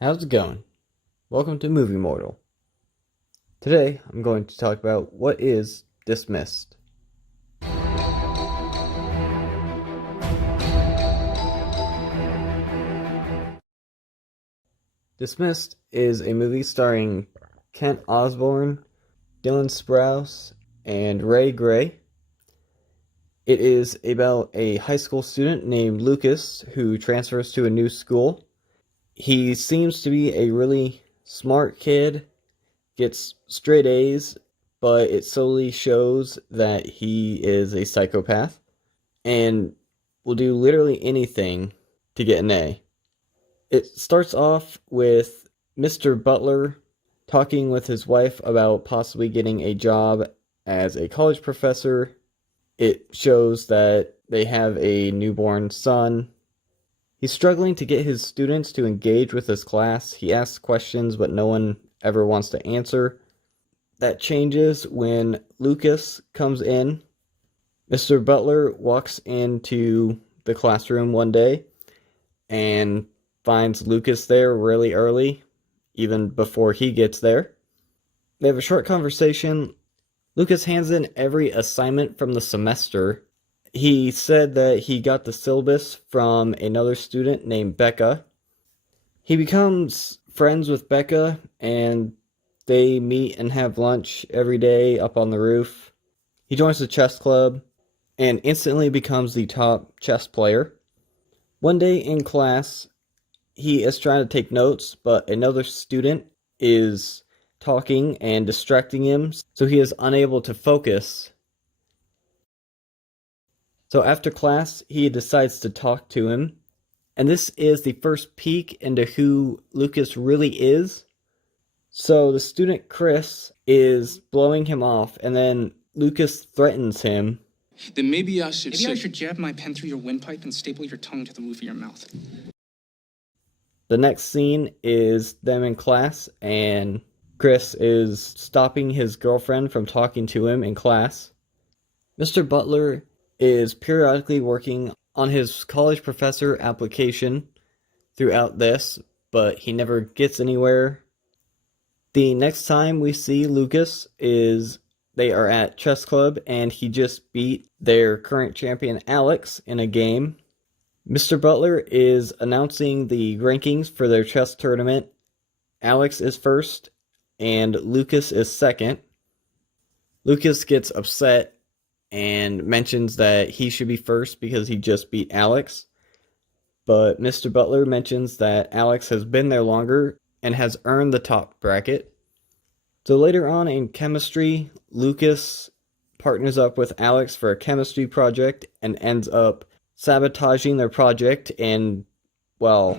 How's it going? Welcome to Movie Mortal. Today, I'm going to talk about what is Dismissed. Dismissed is a movie starring Kent Osborne, Dylan Sprouse, and Ray Gray. It is about a high school student named Lucas who transfers to a new school. He seems to be a really smart kid, gets straight A's, but it slowly shows that he is a psychopath and will do literally anything to get an A. It starts off with Mr. Butler talking with his wife about possibly getting a job as a college professor. It shows that they have a newborn son. He's struggling to get his students to engage with his class. He asks questions, but no one ever wants to answer. That changes when Lucas comes in. Mr. Butler walks into the classroom one day and finds Lucas there really early, even before he gets there. They have a short conversation. Lucas hands in every assignment from the semester. He said that he got the syllabus from another student named Becca. He becomes friends with Becca, and they meet and have lunch every day up on the roof. He joins the chess club and instantly becomes the top chess player. One day in class, he is trying to take notes, but another student is talking and distracting him, so he is unable to focus. So after class, he decides to talk to him, and this is the first peek into who Lucas really is. So the student Chris is blowing him off, and then Lucas threatens him. Then maybe I should jab my pen through your windpipe and staple your tongue to the roof of your mouth. The next scene is them in class, and Chris is stopping his girlfriend from talking to him in class. Mr. Butler is periodically working on his college professor application throughout this, but he never gets anywhere. The next time we see Lucas is they are at chess club, and he just beat their current champion Alex in a game. Mr. Butler is announcing the rankings for their chess tournament. Alex is first, and Lucas is second. Lucas gets upset and mentions that he should be first because he just beat Alex. But Mr. Butler mentions that Alex has been there longer and has earned the top bracket. So later on in chemistry, Lucas partners up with Alex for a chemistry project and ends up sabotaging their project and, well,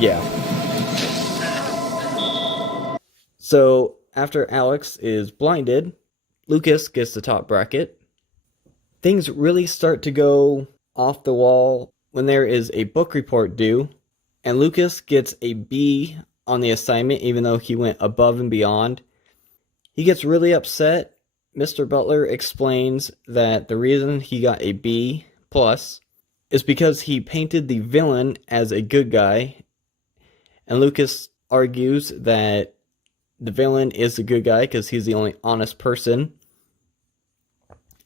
yeah. So after Alex is blinded, Lucas gets the top bracket. Things really start to go off the wall when there is a book report due, and Lucas gets a B on the assignment even though he went above and beyond. He gets really upset. Mr. Butler explains that the reason he got a B plus is because he painted the villain as a good guy, and Lucas argues that the villain is the good guy because he's the only honest person.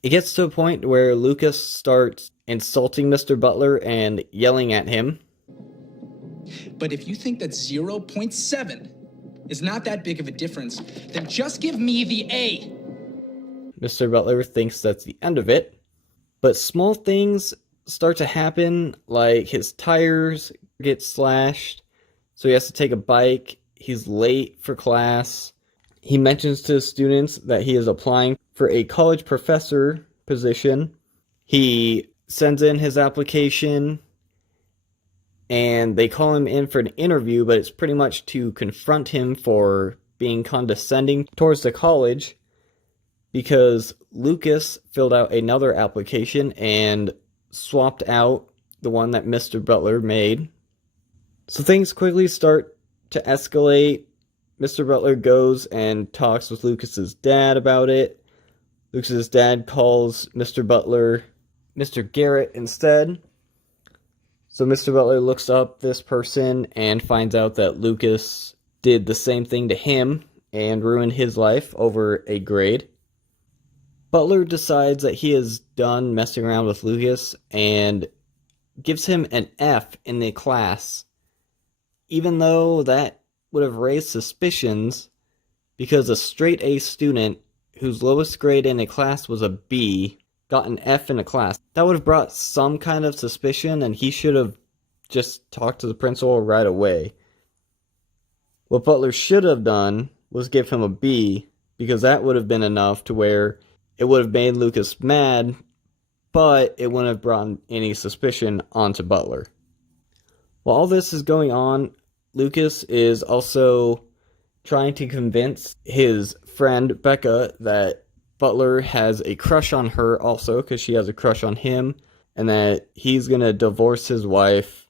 It gets to a point where Lucas starts insulting Mr. Butler and yelling at him. But if you think that 0.7 is not that big of a difference, then just give me the A. Mr. Butler thinks that's the end of it. But small things start to happen, like his tires get slashed, so he has to take a bike. He's late for class. He mentions to his students that he is applying for a college professor position. He sends in his application, and they call him in for an interview, but it's pretty much to confront him for being condescending towards the college, because Lucas filled out another application and swapped out the one that Mr. Butler made. So things quickly start to escalate. Mr. Butler goes and talks with Lucas's dad about it. Lucas's dad calls Mr. Butler Mr. Garrett instead. So Mr. Butler looks up this person and finds out that Lucas did the same thing to him and ruined his life over a grade. Butler decides that he is done messing around with Lucas and gives him an F in the class, even though that would have raised suspicions because a straight A student whose lowest grade in a class was a B got an F in a class. That would have brought some kind of suspicion, and he should have just talked to the principal right away. What Butler should have done was give him a B, because that would have been enough to where it would have made Lucas mad, but it wouldn't have brought any suspicion onto Butler. While all this is going on, Lucas is also trying to convince his friend Becca that Butler has a crush on her also, because she has a crush on him, and that he's going to divorce his wife.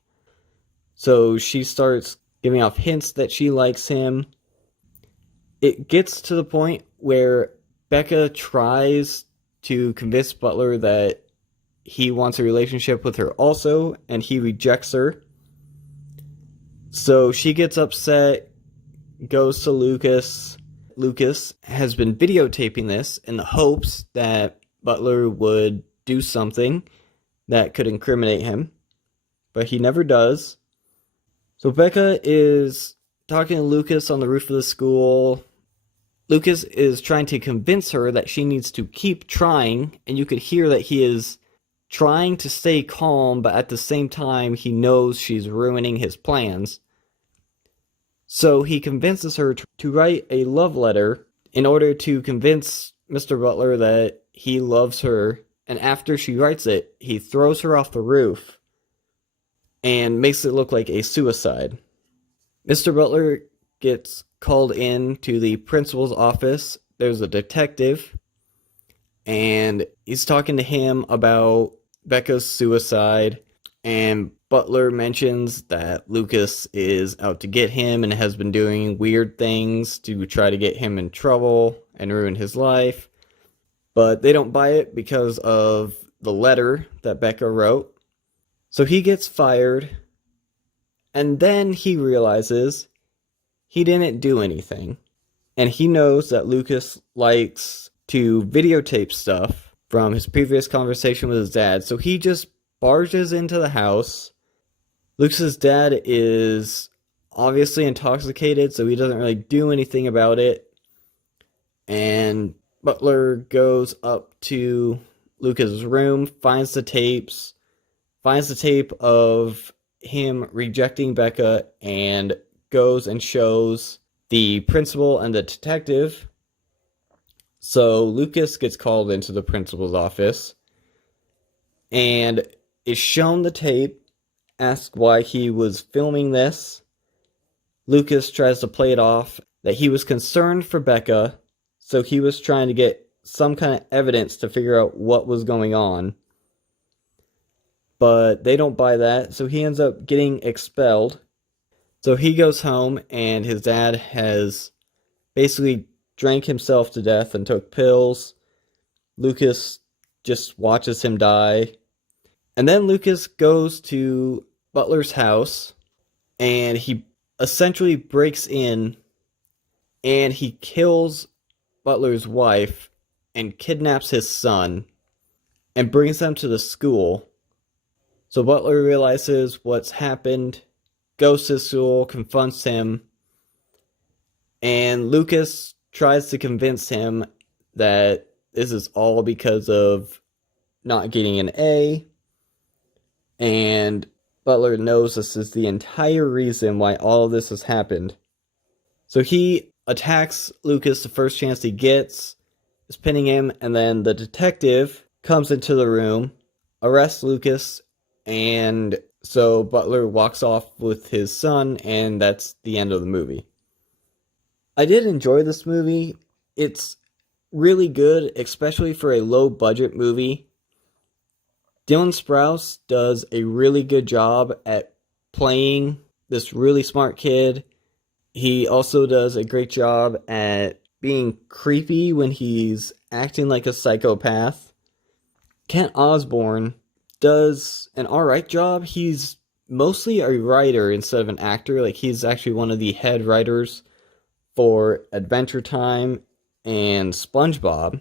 So she starts giving off hints that she likes him. It gets to the point where Becca tries to convince Butler that he wants a relationship with her also, and he rejects her. So she gets upset, goes to Lucas. Lucas has been videotaping this in the hopes that Butler would do something that could incriminate him, but he never does. So Becca is talking to Lucas on the roof of the school. Lucas is trying to convince her that she needs to keep trying, and you could hear that he is trying to stay calm, but at the same time he knows she's ruining his plans. So he convinces her to write a love letter in order to convince Mr. Butler that he loves her, and after she writes it, he throws her off the roof and makes it look like a suicide. Mr. Butler gets called in to the principal's office. There's a detective, and he's talking to him about Becca's suicide, and Butler mentions that Lucas is out to get him and has been doing weird things to try to get him in trouble and ruin his life. But they don't buy it because of the letter that Becca wrote. So he gets fired, and then he realizes he didn't do anything. And he knows that Lucas likes to videotape stuff from his previous conversation with his dad, so he just barges into the house. Lucas's dad is obviously intoxicated, so he doesn't really do anything about it. And Butler goes up to Lucas's room, finds the tapes, finds the tape of him rejecting Becca, and goes and shows the principal and the detective. So Lucas gets called into the principal's office and is shown the tape, asked why he was filming this. Lucas tries to play it off that he was concerned for Becca, so he was trying to get some kind of evidence to figure out what was going on. But they don't buy that, so he ends up getting expelled. So he goes home, and his dad has basically drank himself to death and took pills. Lucas just watches him die. And then Lucas goes to Butler's house, and he essentially breaks in, and he kills Butler's wife and kidnaps his son and brings them to the school. So Butler realizes what's happened, goes to school, confronts him, and Lucas tries to convince him that this is all because of not getting an A, and Butler knows this is the entire reason why all of this has happened. So he attacks Lucas the first chance he gets, is pinning him, and then the detective comes into the room, arrests Lucas, and so Butler walks off with his son, and that's the end of the movie. I did enjoy this movie. It's really good, especially for a low-budget movie. Dylan Sprouse does a really good job at playing this really smart kid. He also does a great job at being creepy when he's acting like a psychopath. Kent Osborne does an alright job. He's mostly a writer instead of an actor. Like, he's actually one of the head writers for Adventure Time and SpongeBob.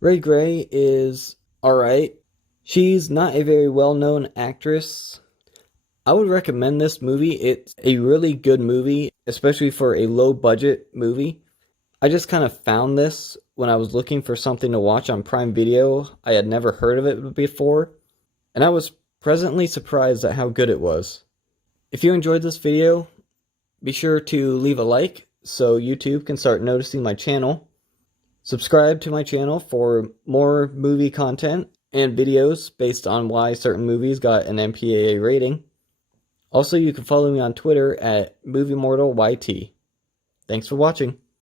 Ray Gray is alright. She's not a very well-known actress. I would recommend this movie. It's a really good movie, especially for a low-budget movie. I just kind of found this when I was looking for something to watch on Prime Video. I had never heard of it before, and I was pleasantly surprised at how good it was. If you enjoyed this video, be sure to leave a like so YouTube can start noticing my channel. Subscribe to my channel for more movie content and videos based on why certain movies got an MPAA rating. Also, you can follow me on Twitter at MovieMortalYT. Thanks for watching.